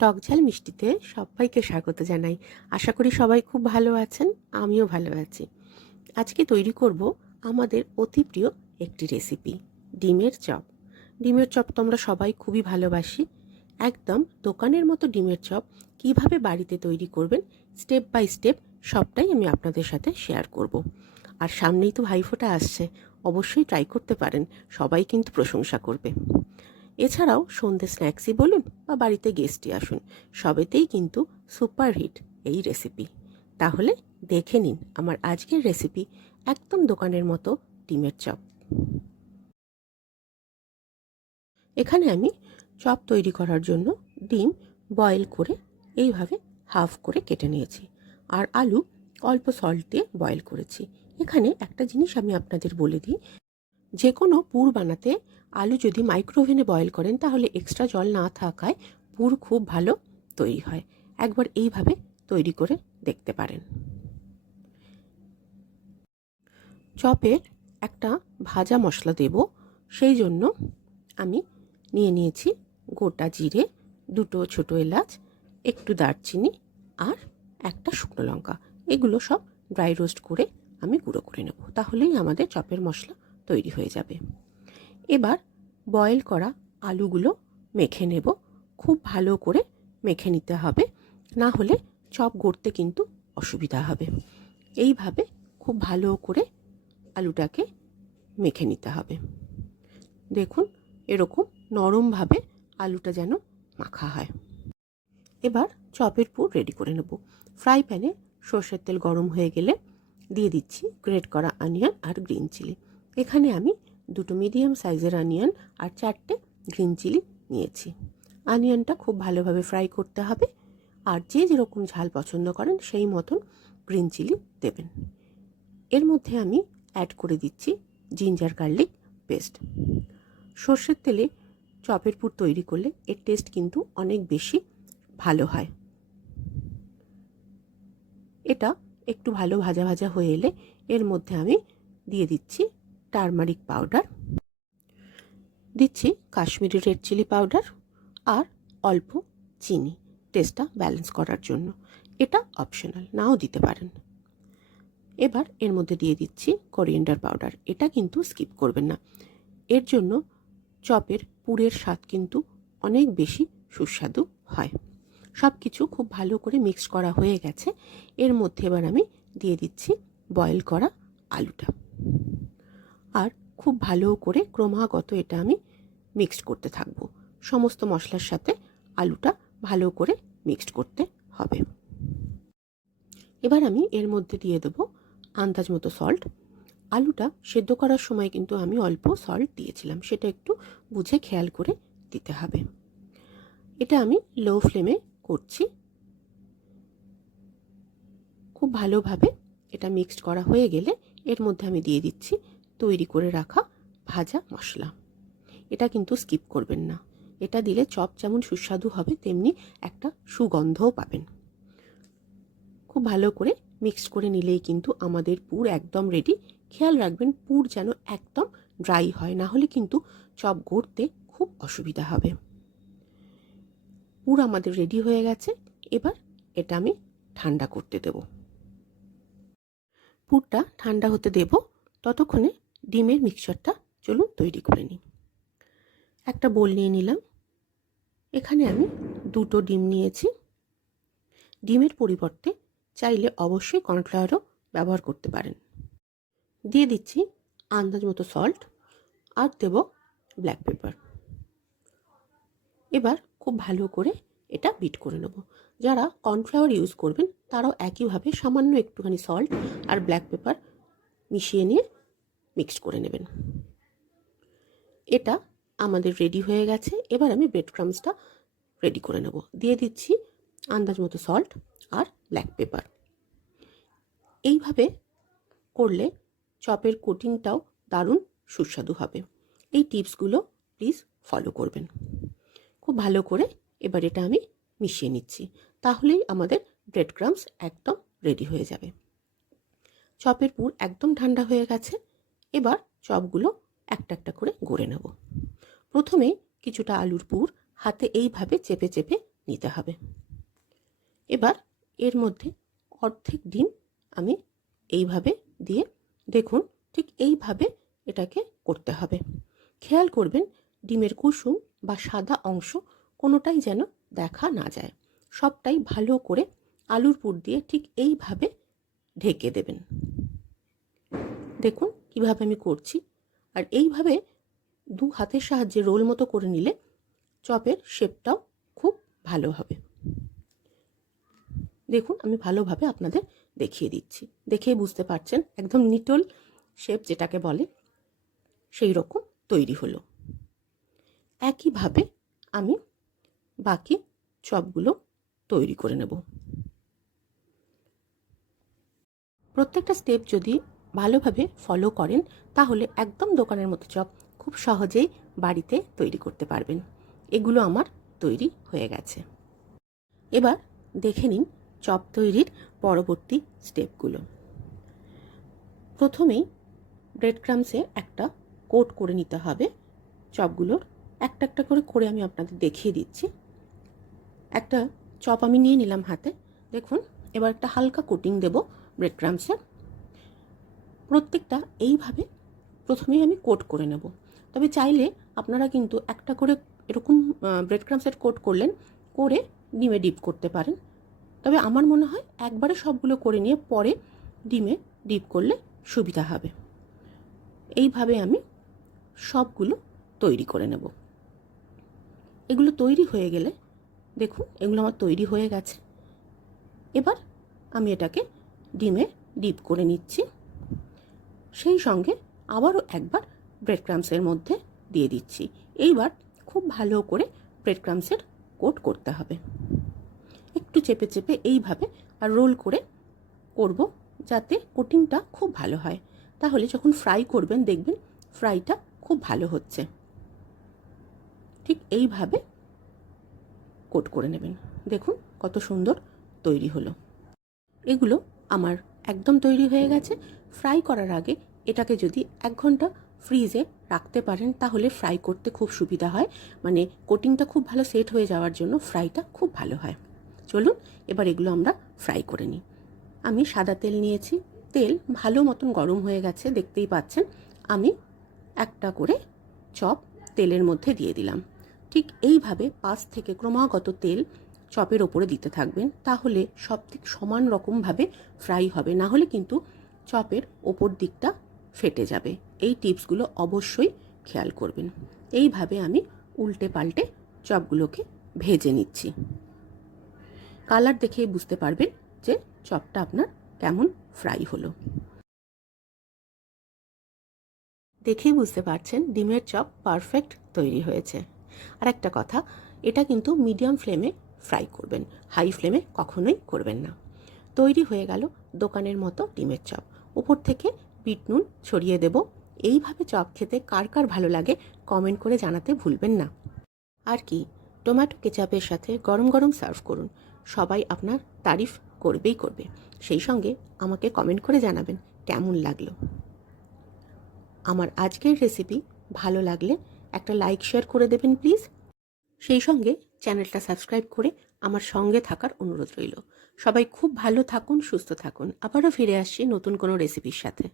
টক ঝাল মিষ্টিতে সবাইকে স্বাগত জানাই। আশা করি সবাই খুব ভালো আছেন, আমিও ভালো আছি। আজকে তৈরি করব আমাদের অতি প্রিয় একটি রেসিপি, ডিমের চপ। ডিমের চপ তো আমরা সবাই খুবই ভালোবাসি। একদম দোকানের মতো ডিমের চপ কিভাবে বাড়িতে তৈরি করবেন স্টেপ বাই স্টেপ সবটাই আমি আপনাদের সাথে শেয়ার করব। আর সামনেই তো ভাইফোঁটা আসছে, অবশ্যই ট্রাই করতে পারেন, সবাই কিন্তু প্রশংসা করবে। এছাড়াও সন্ধ্যে স্ন্যাক্সই বলুন বা বাড়িতে গেস্টই আসুন, সবেতেই কিন্তু সুপারহিট এই রেসিপি। তাহলে দেখে নিন আমার আজকের রেসিপি, একদম দোকানের মতো ডিমের চপ। এখানে আমি চপ তৈরি করার জন্য ডিম বয়েল করে এইভাবে হাফ করে কেটে নিয়েছি, আর আলু অল্প সল্ট দিয়ে বয়েল করেছি। এখানে একটা জিনিস আমি আপনাদের বলে দিই, যে কোনো পুর বানাতে আলু যদি মাইক্রোওভেনে বয়েল করেন তাহলে এক্সট্রা জল না থাকায় পুর খুব ভালো তৈরি হয়। একবার এইভাবে তৈরি করে দেখতে পারেন। চপে একটা ভাজা মশলা দেব, সেই জন্য আমি নিয়ে নিয়েছি গোটা জিরে, দুটো ছোটো এলাচ, একটু দারচিনি আর একটা শুকনো লঙ্কা। এগুলো সব ড্রাই রোস্ট করে আমি গুঁড়ো করে নেব, তাহলেই আমাদের চপের মশলা তৈরি হয়ে যাবে। এবার বয়েল করা আলুগুলো মেখে নেব, খুব ভালো করে মেখে নিতে হবে, না হলে চপ গড়তে কিন্তু অসুবিধা হবে। এইভাবে খুব ভালো করে আলুটাকে মেখে নিতে হবে। দেখুন, এরকম নরমভাবে আলুটা যেন মাখা হয়। এবার চপের পুর রেডি করে নেব। ফ্রাই প্যানে সর্ষের তেল গরম হয়ে গেলে দিয়ে দিচ্ছি গ্রেট করা অনিয়ন আর গ্রিন চিলি। এখানে আমি দুটো মিডিয়াম সাইজের অনিয়ন আর 4টে গ্রিন চিলি নিয়েছি। অনিয়নটা খুব ভালোভাবে ফ্রাই করতে হবে, আর যে যেরকম ঝাল পছন্দ করেন সেই মতন গ্রিন চিলি দেবেন। এর মধ্যে আমি অ্যাড করে দিচ্ছি জিঞ্জার গার্লিক পেস্ট। সর্ষের তেলে চপের পুর তৈরি করলে এর টেস্ট কিন্তু অনেক বেশি ভালো হয়। এটা একটু ভালো ভাজা ভাজা হয়ে এলে এর মধ্যে আমি দিয়ে দিচ্ছি টারমারিক পাউডার, দিচ্ছি কাশ্মীরি রেড চিলি পাউডার আর অল্প চিনি টেস্টটা ব্যালেন্স করার জন্য। এটা অপশনাল, নাও দিতে পারেন। এবার এর মধ্যে দিয়ে দিচ্ছি কোরিয়েন্ডার পাউডার। এটা কিন্তু স্কিপ করবেন না, এর জন্য চপের পুরের স্বাদ কিন্তু অনেক বেশি সুস্বাদু হয়। সব কিছু খুব ভালো করে মিক্স করা হয়ে গেছে। এর মধ্যে এবার আমি দিয়ে দিচ্ছি বয়েল করা আলুটা, আর খুব ভালো করে ক্রমাগত এটা আমি মিক্সড করতে থাকবো। সমস্ত মশলার সাথে আলুটা ভালো করে মিক্সড করতে হবে। এবার আমি এর মধ্যে দিয়ে দেবো আন্দাজ মতো সল্ট। আলুটা সেদ্ধ করার সময় কিন্তু আমি অল্প সল্ট দিয়েছিলাম, সেটা একটু বুঝে খেয়াল করে দিতে হবে। এটা আমি লো ফ্লেমে করছি। খুব ভালোভাবে এটা মিক্সড করা হয়ে গেলে এর মধ্যে আমি দিয়ে দিচ্ছি তৈরি করে রাখা ভাজা মশলা। এটা কিন্তু স্কিপ করবেন না, এটা দিলে চপ যেমন সুস্বাদু হবে তেমনি একটা সুগন্ধও পাবেন। খুব ভালো করে মিক্সড করে নিলেই কিন্তু আমাদের পুর একদম রেডি। খেয়াল রাখবেন পুর যেন একদম ড্রাই হয়, না হলে কিন্তু চপ গড়তে খুব অসুবিধা হবে। পুর আমাদের রেডি হয়ে গেছে। এবার এটা আমি ঠান্ডা করতে দেব। পুরটা ঠান্ডা হতে দেব, ততক্ষণে ডিমের মিক্সচারটা চলুন তৈরি করে নিই। একটা বোল নিয়ে নিলাম। এখানে আমি দুটো ডিম নিয়েছি। ডিমের পরিবর্তে চাইলে অবশ্যই কর্নফ্লাওয়ারও ব্যবহার করতে পারেন। দিয়ে দিচ্ছি আন্দাজ মতো সল্ট আর দেব ব্ল্যাক পেপার। এবার খুব ভালো করে এটা বিট করে নেব। যারা কর্নফ্লাওয়ার ইউজ করবেন তারাও একইভাবে সামান্য একটুখানি সল্ট আর ব্ল্যাক পেপার মিশিয়ে নিয়ে মিক্সড করে নেবেন। এটা আমাদের রেডি হয়ে গেছে। এবার আমি ব্রেড ক্রাম্বসটা রেডি করে নেব। দিয়ে দিচ্ছি আন্দাজ মতো সল্ট আর ব্ল্যাক পেপার। এইভাবে করলে চপের কোটিংটাও দারুণ সুস্বাদু হবে। এই টিপসগুলো প্লিজ ফলো করবেন। খুব ভালো করে এবার এটা আমি মিশিয়ে নিচ্ছি, তাহলেই আমাদের ব্রেড ক্রাম্বস একদম রেডি হয়ে যাবে। চপের পুর একদম ঠান্ডা হয়ে গেছে। এবার চপগুলো একটা একটা করে গড়ে নেব। প্রথমে কিছুটা আলুর পুর হাতে এইভাবে চেপে চেপে নিতে হবে। এবার এর মধ্যে অর্ধেক ডিম আমি এইভাবে দিয়ে, দেখুন ঠিক এইভাবে এটাকে করতে হবে। খেয়াল করবেন ডিমের কুসুম বা সাদা অংশ কোনোটাই যেন দেখা না যায়। সবটাই ভালো করে আলুর পুর দিয়ে ঠিক এইভাবে ঢেকে দেবেন। দেখুন কিভাবে আমি করছি। আর এইভাবে দু হাতের সাহায্যে রোল মতো করে নিলে চপের শেপটাও খুব ভালো হবে। দেখুন আমি ভালোভাবে আপনাদের দেখিয়ে দিচ্ছি, দেখেই বুঝতে পারছেন একদম নিটল শেপ যেটাকে বলে সেই রকম তৈরি হলো। একইভাবে আমি বাকি চপগুলো তৈরি করে নেব। প্রত্যেকটা স্টেপ যদি ভালোভাবে ফলো করেন তাহলে একদম দোকানের মতো চপ খুব সহজেই বাড়িতে তৈরি করতে পারবেন। এগুলো আমার তৈরি হয়ে গেছে। এবার দেখে নিন চপ তৈরির পরবর্তী স্টেপগুলো। প্রথমেই ব্রেড ক্রামসে একটা কোট করে নিতে হবে চপগুলোর। একটা একটা করে আমি আপনাদের দেখিয়ে দিচ্ছি। একটা চপ আমি নিয়ে নিলাম হাতে, দেখুন এবার একটা হালকা কোটিং দেব ব্রেড ক্রামসে। প্রত্যেকটা এইভাবে প্রথমেই আমি কোট করে নেব। তবে চাইলে আপনারা কিন্তু একটা করে এরকম ব্রেড ক্রামসের কোট করলেন, করে ডিমে ডিপ করতে পারেন। তবে আমার মনে হয় একবারে সবগুলো করে নিয়ে পরে ডিমে ডিপ করলে সুবিধা হবে। এইভাবে আমি সবগুলো তৈরি করে নেব। এগুলো তৈরি হয়ে গেলে দেখুন এগুলো আমার তৈরি হয়ে গেছে। এবার আমি এটাকে ডিমে ডিপ করে নিচ্ছি। সেই সঙ্গে আবারও একবার ব্রেড ক্রামসের মধ্যে দিয়ে দিচ্ছি। এইবার খুব ভালো করে ব্রেড ক্রামসের কোট করতে হবে। একটু চেপে চেপে এইভাবে আর রোল করে করব, যাতে কোটিংটা খুব ভালো হয়। তাহলে যখন ফ্রাই করবেন দেখবেন ফ্রাইটা খুব ভালো হচ্ছে। ঠিক এইভাবে কোট করে নেবেন। দেখুন কত সুন্দর তৈরি হলো। এগুলো আমার একদম তৈরি হয়ে গেছে। ফ্রাই করার আগে এটাকে যদি 1 ঘন্টা ফ্রিজে রাখতে পারেন তাহলে ফ্রাই করতে খুব সুবিধা হয়, মানে কোটিংটা খুব ভালো সেট হয়ে যাওয়ার জন্য ফ্রাইটা খুব ভালো হয়। চলুন এবার এগুলো আমরা ফ্রাই করে নিই। আমি সাদা তেল নিয়েছি, তেল ভালো মতন গরম হয়ে গেছে, দেখতেই পাচ্ছেন। আমি একটা করে চপ তেলের মধ্যে দিয়ে দিলাম। ঠিক এইভাবে পাশ থেকে ক্রমাগত তেল চপের ওপরে দিতে থাকবেন, তাহলে সব দিক সমান রকমভাবে ফ্রাই হবে। না হলে কিন্তু চপের ওপর দিকটা ফেটে যাবে। এই টিপসগুলো অবশ্যই খেয়াল করবেন। এইভাবে আমি উল্টে পাল্টে চপগুলোকে ভেজে নিচ্ছি। কালার দেখেই বুঝতে পারবেন যে চপটা আপনার কেমন ফ্রাই হলো। দেখেই বুঝতে পারছেন ডিমের চপ পারফেক্ট তৈরি হয়েছে। আর একটা কথা, এটা কিন্তু মিডিয়াম ফ্লেমে ফ্রাই করবেন, হাই ফ্লেমে কখনোই করবেন না। তৈরি হয়ে গেল দোকানের মতো ডিমের চপ। উপর থেকে বিট নুন ছড়িয়ে দেব। এইভাবে চপ খেতে কার কার ভালো লাগে কমেন্ট করে জানাতে ভুলবেন না। আর কি, টমেটো কেচাপের সাথে গরম গরম সার্ভ করুন, সবাই আপনার তারিফ করবেই করবে। সেই সঙ্গে আমাকে কমেন্ট করে জানাবেন কেমন লাগলো। আমার আজকের রেসিপি ভালো লাগলে একটা লাইক শেয়ার করে দেবেন প্লিজ। সেই সঙ্গে চ্যানেলটা সাবস্ক্রাইব করে আমার সঙ্গে থাকার অনুরোধ রইল। সবাই খুব ভালো থাকুন, সুস্থ থাকুন। আবারও ফিরে আসছি নতুন কোনো রেসিপির সাথে।